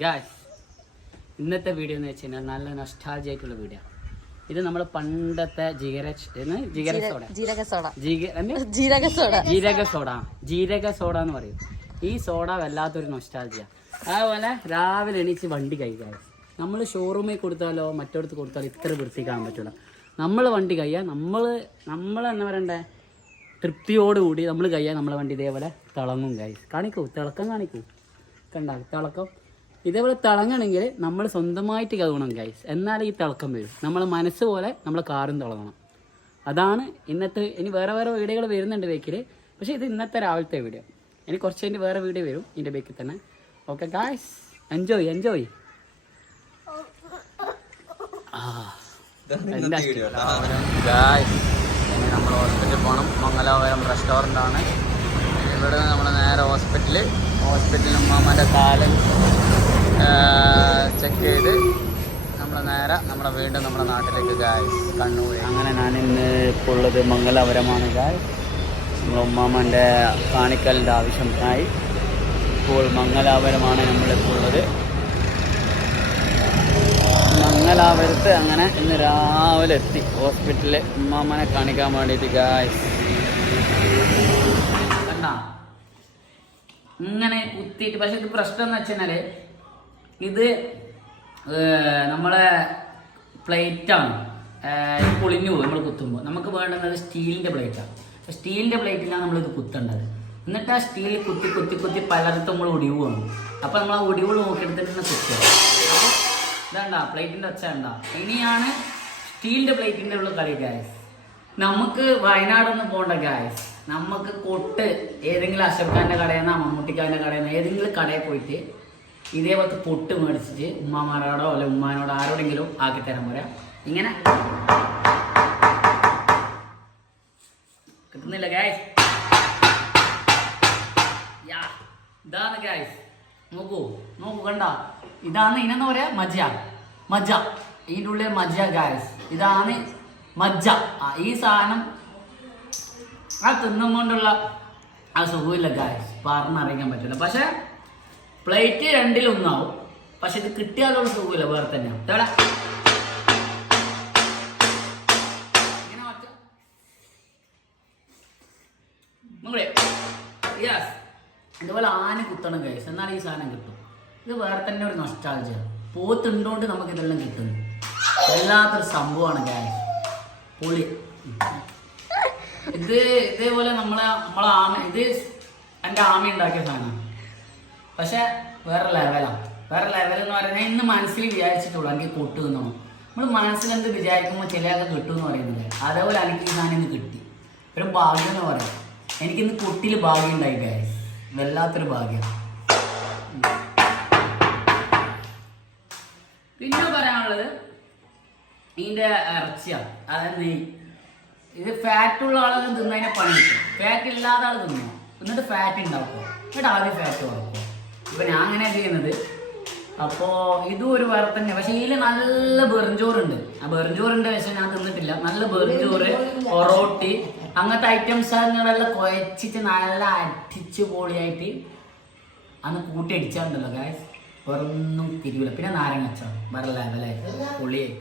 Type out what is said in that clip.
Guys, ഇന്നത്തെ video എന്ന് വെച്ച് കഴിഞ്ഞാൽ നല്ല നൊസ്റ്റാൾജിയ ആയിട്ടുള്ള വീഡിയോ. ഇത് നമ്മൾ പണ്ടത്തെ ജീരക സോഡ എന്ന് പറയും. ഈ സോഡ വല്ലാത്തൊരു നൊസ്റ്റാൾജിയ. അതുപോലെ രാവിലെ എണീച്ച് വണ്ടി കഴിക്കുക. നമ്മൾ ഷോറൂമിൽ കൊടുത്താലോ മറ്റോടത്ത് കൊടുത്താലോ ഇത്ര വൃത്തിക്കാൻ പറ്റില്ല. നമ്മൾ വണ്ടി കഴിയാൽ നമ്മൾ എന്താ പറയണ്ടേ, തൃപ്തിയോടുകൂടി നമ്മൾ കഴിയാൻ നമ്മളെ വണ്ടി ഇതേപോലെ തിളങ്ങും. കാണിക്കൂ, തിളക്കം കാണിക്കൂ, കണ്ട തിളക്കം. ഇതേപോലെ തിളങ്ങണമെങ്കിൽ നമ്മൾ സ്വന്തമായിട്ട് കഴുകണം ഗൈസ്, എന്നാലേ ഈ തിളക്കം വരും. നമ്മളെ മനസ്സ് പോലെ നമ്മളെ കാറും തിളങ്ങണം. അതാണ് ഇന്നത്തെ. ഇനി വേറെ വീഡിയോകൾ വരുന്നുണ്ട് ബേക്കിൽ, പക്ഷേ ഇത് ഇന്നത്തെ രാവിലത്തെ വീഡിയോ. ഇനി കുറച്ച് കഴിഞ്ഞ് വേറെ വീഡിയോ വരും ഇതിൻ്റെ ബേക്കിൽ തന്നെ. Okay guys, enjoy. ഗൈസ്, ഇനി നമ്മൾ ഹോസ്പിറ്റലിൽ പോകണം. മംഗലാപുരം റെസ്റ്റോറൻ്റ് ആണ്. ഇവിടെ നമ്മൾ നേരെ ഹോസ്പിറ്റലിൽ ഉമ്മാമ്മൻ്റെ കാല് ചെക്ക് ചെയ്ത് നമ്മൾ നേരെ വീണ്ടും നമ്മുടെ നാട്ടിലേക്ക് ഗായ്സ് കണ്ണൂർ. അങ്ങനെ ഞാൻ ഇന്ന് ഇപ്പോൾ ഉള്ളത് മംഗലാപുരമാണ് ഗായ്സ്. നമ്മുടെ ഉമ്മാമ്മൻ്റെ കാണിക്കലിൻ്റെ ആവശ്യമായി ഇപ്പോൾ മംഗലാപുരമാണ് നമ്മളിപ്പോൾ ഉള്ളത്. മംഗലാപുരത്ത് അങ്ങനെ ഇന്ന് രാവിലെ എത്തി ഹോസ്പിറ്റലിൽ ഉമ്മാമ്മനെ കാണിക്കാൻ വേണ്ടിയിട്ട് ഗായ്സ്. കണ്ടാ ഇങ്ങനെ കുത്തിയിട്ട്. പക്ഷെ ഇത് പ്രശ്നം എന്ന് വെച്ചാൽ ഇത് നമ്മളെ പ്ലേറ്റാണ്. പൊളിഞ്ഞു പോകും നമ്മൾ കുത്തുമ്പോൾ. നമുക്ക് വേണ്ടുന്നത് സ്റ്റീലിൻ്റെ പ്ലേറ്റാണ്. സ്റ്റീലിൻ്റെ പ്ലേറ്റിലാണ് നമ്മളിത് കുത്തേണ്ടത്. എന്നിട്ട് ആ സ്റ്റീൽ കുത്തി പലയിടത്തും നമ്മൾ ഒടിവുമാണ്. അപ്പോൾ നമ്മൾ ആ ഒടിവുകൾ നോക്കിയെടുത്തിട്ട് തന്നെ കുത്തുക. അപ്പോൾ ഇതാണ്ടാ പ്ലേറ്റിൻ്റെ ഒച്ച ഉണ്ടാ. ഇനിയാണ് സ്റ്റീലിൻ്റെ പ്ലേറ്റിൻ്റെ ഉള്ള കളി ഗായ്സ്. നമുക്ക് വയനാടൊന്നും പോകണ്ട ഗായ്സ്. നമുക്ക് കൊട്ട് ഏതെങ്കിലും അഷഫ് ഖാൻ്റെ കടയിൽ നിന്നോ മമ്മൂട്ടിക്കാരൻ്റെ കടയിൽ നിന്ന് ഏതെങ്കിലും കടയിൽ പോയിട്ട് ഇതേപോലത്തെ പൊട്ട് മേടിച്ചിട്ട് ഉമ്മമാരോടോ അല്ലെ ഉമ്മാനോടോ ആരോടെങ്കിലും ആക്കിത്തരാൻ പറയാം. ഇങ്ങനെ കിട്ടുന്നില്ല ഗായ്സ്. ഇതാണ് ഗായ്സ്, നോക്കൂ കണ്ട. ഇതാണ് ഇതിനെന്ന് പറയാ മജ്ജ. ഇതിൻ്റെ ഉള്ളിൽ മജ്ജ ഗായ്സ്. ഇതാണ് മജ്ജ. ഈ സാധനം ആ തിന്നും കൊണ്ടുള്ള ആ സുഖമില്ല ഗായ്സ്, പറഞ്ഞറിയിക്കാൻ പറ്റില്ല. പക്ഷെ പ്ലേറ്റ് രണ്ടിലൊന്നാവും. പക്ഷെ ഇത് കിട്ടിയാലുള്ള സുഖമില്ല വേറെ തന്നെയാണ്. യെസ്, ഇതുപോലെ ആന കുത്തണം ഗൈസ്, എന്നാലും ഈ സാധനം കിട്ടും. ഇത് വേറെ തന്നെ ഒരു നൊസ്റ്റാൾജിയ. പോത്തുണ്ടോണ്ട് നമുക്ക് ഇതെല്ലാം കിട്ടുന്നു. വല്ലാത്തൊരു സംഭവമാണ് ഗൈസ്, പൊളി. ഇത് ഇതേപോലെ നമ്മളെ ആമ, ഇത് എൻ്റെ ആമ ഉണ്ടാക്കിയ സാധനമാണ്. പക്ഷെ വേറെ ലെവലാണ്. വേറെ ലെവലെന്ന് പറയുന്നത് ഇന്ന് മനസ്സിൽ വിചാരിച്ചിട്ടുള്ളൂ എനിക്ക് കൊട്ടു എന്നോ. നമ്മൾ മനസ്സിലെന്ത് വിചാരിക്കുമ്പോൾ ചിലയൊക്കെ കിട്ടും എന്ന് പറയുന്നില്ലേ, അതേപോലെ എനിക്ക് ഈ സാധനം ഇന്ന് കിട്ടി. ഒരു ഭാഗ്യം എന്ന് പറയാം. എനിക്കിന്ന് കൊട്ടിൽ ഭാഗ്യം ഉണ്ടായി ഗൈസ്, വല്ലാത്തൊരു ഭാഗ്യം. പിന്നെ പറയാനുള്ളത് ഇതിൻ്റെ ഇറച്ചിയാണ്, അതായത് നെയ്യ്. ഇത് ഫാറ്റുള്ള ആളുകൾ തിന്നതിനെ പണി കിട്ടും. ഫാറ്റ് ഇല്ലാത്ത ആൾ തിന്നോ, എന്നിട്ട് ഫാറ്റ് ഉണ്ടാക്കുക, എന്നിട്ട് ആദ്യം ഫാറ്റ് കുറക്കും. ഇപ്പം ഞാൻ അങ്ങനെ ചെയ്യുന്നത്. അപ്പോൾ ഇതും ഒരു വേറെ തന്നെ. പക്ഷേ ഇതിൽ നല്ല ബെറിഞ്ചോറുണ്ട്. ആ ബെറിഞ്ചോറിൻ്റെ പക്ഷേ ഞാൻ തിന്നിട്ടില്ല. നല്ല ബെറിഞ്ചോറ്, പൊറോട്ടി, അങ്ങനത്തെ ഐറ്റംസ് അങ്ങനെല്ലാം കുഴച്ചിട്ട് നല്ല അടിച്ച് പൊളിയായിട്ട് അന്ന് കൂട്ടി അടിച്ചാറുണ്ടല്ലോ ഗായ്സ്, വേറൊന്നും തിരിവില്ല. പിന്നെ നാരങ്ങ അച്ചാർ വേറെ ലെവലായിട്ട് പൊളിയായി.